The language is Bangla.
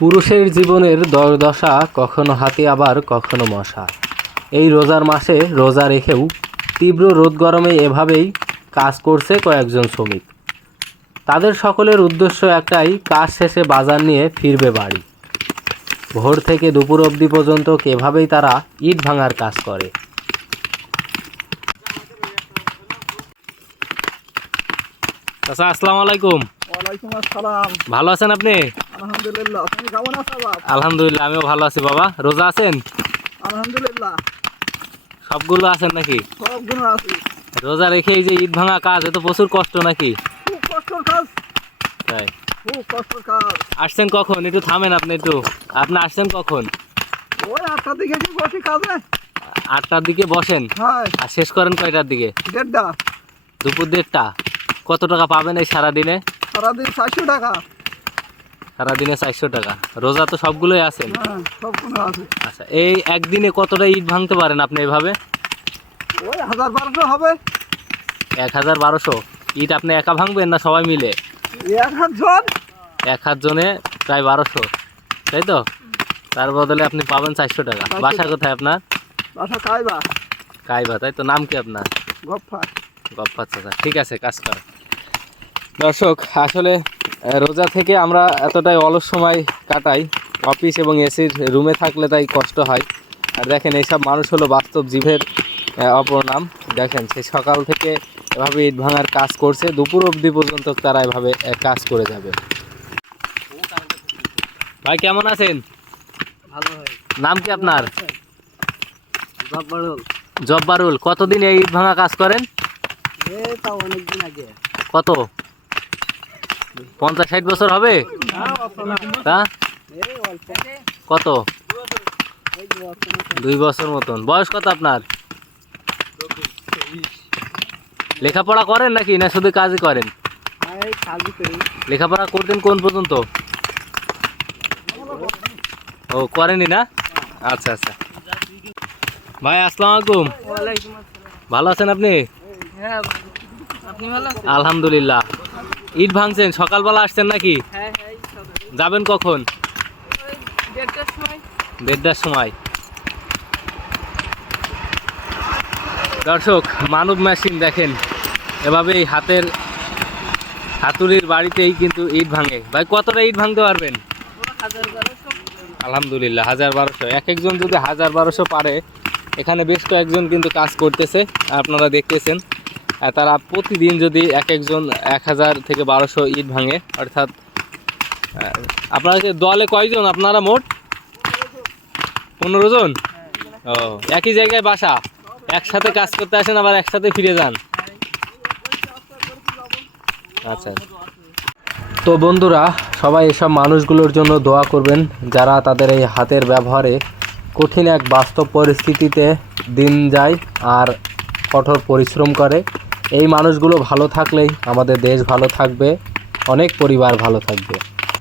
পুরুষের জীবনের দশা কখনো হাতি আবার কখনো মশা। এই রোজার মাসে রোজা রেখেও তীব্র রোদ গরমে এভাবেই কাজ করছে কয়েকজন শ্রমিক। তাদের সকলের উদ্দেশ্য একটাই কাজ শেষে বাজার নিয়ে ফিরবে বাড়ি। ভোর থেকে দুপুর অবধি পর্যন্ত এভাবেই তারা ইট ভাঙার কাজ করে। আচ্ছা আসসালামু আলাইকুম। ওয়ালাইকুম আসসালাম। ভালো আছেন আপনি? আলহামদুলিল্লাহ। তুমি কেমন আছো বাপ? আলহামদুলিল্লাহ আমিও ভালো আছি বাবা। রোজা আছেন? আলহামদুলিল্লাহ। সবগুলো আছেন নাকি? সবগুলো আছি। রোজা রেখে এই যে ঈদ ভাঙা কাজ এত প্রচুর কষ্ট নাকি? খুব কষ্টর কাজ। তাই। খুব কষ্টর কাজ। আসছেন কখন? একটু থামেন আপনি একটু। আপনি আসছেন কখন? ওই আটটার দিকে কি বসি কাজে? আটটার দিকে বসেন। হ্যাঁ। আর শেষ করেন কয়টার দিকে? দেড়টা। দুপুর দেড়টা। কত টাকা পাবেন এই সারাদিনে? সারাদিন চারশো টাকা। সারাদিনে চারশো টাকা। রোজা তো সবগুলোই আছেন হ্যাঁ আছে। আচ্ছা এই একদিনে কতটা ইট ভাঙতে পারেন আপনি এভাবে? ওই হাজার বারোশো হবে। এক হাজার বারোশো? ইট আপনি একা ভাঙবেন না সবাই মিলে? এক হাত জন এক হাত জনে প্রায় বারোশো। তাই তো? তার বদলে আপনি পাবেন চারশো টাকা। বাসা কোথায় আপনার? বাসা কাইবা। তাই তো? নাম কি আপনার? গপ্পা গপ্পা চাচা। ঠিক আছে কাজ কর দর্শক আসলে রোজা থেকে আমরা এতটাই অলস সময় কাটাই অফিস এবং এসির রুমে থাকলে তাই কষ্ট হয়। আর দেখেন এইসব মানুষ হলো বাস্তব জীবের অপর নাম দেখেন সে সকাল থেকে এভাবে ইট ভাঙার কাজ করছে দুপুর অবধি পর্যন্ত তারা এভাবে কাজ করে যাবে। ভাই কেমন আছেন? ভালো নাম কি আপনার? জব্বারুল জব্বারুল কতদিন এই ইট ভাঙা কাজ করেন? কত? পঞ্চাশ ষাট বছর হবে? তা? কত। দুই বছর মতন। বয়স কত আপনার? লেখাপড়া করেন নাকি না শুধু কাজই করেন? লেখাপড়া করতেন কোন পর্যন্ত? ও করেনি না? আচ্ছা আচ্ছা। ভাই আসসালামু আলাইকুম। ভালো আছেন আপনি? হ্যাঁ আলহামদুলিল্লাহ। ইট ভাঙছেন সকালবেলা আসছেন নাকি? হ্যাঁ হ্যাঁ। যাবেন কখন? দেড়টার সময়। দর্শক মানব মেশিন দেখেন এভাবেই হাতের হাতুড়ির বাড়িতেই কিন্তু ইট ভাঙে। ভাই কতটা ইট ভাঙতে পারবেন? আলহামদুলিল্লাহ হাজার বারোশো। এক একজন যদি হাজার বারোশো পারে এখানে বেশ কয়েকজন কিন্তু কাজ করতেছে আপনারা দেখতেছেন। তারা প্রতিদিন যদি এক একজন এক হাজার থেকে বারোশো ইট ভাঙে, অর্থাৎ আপনারা দলে কয়জন? আপনারা মোট? পনেরো জন? ও, একই জায়গায় বাসা? একসাথে কাজ করতে আসেন, আবার একসাথে ফিরে যান? আচ্ছা। তো বন্ধুরা, সবাই এসব মানুষগুলোর জন্য দোয়া করবেন, যারা তাদের এই হাতের ব্যবহারে কঠিন এক বাস্তব পরিস্থিতিতে দিন যায় আর কঠোর পরিশ্রম করে। এই মানুষগুলো ভালো থাকলেই আমাদের দেশ ভালো থাকবে অনেক পরিবার ভালো থাকবে।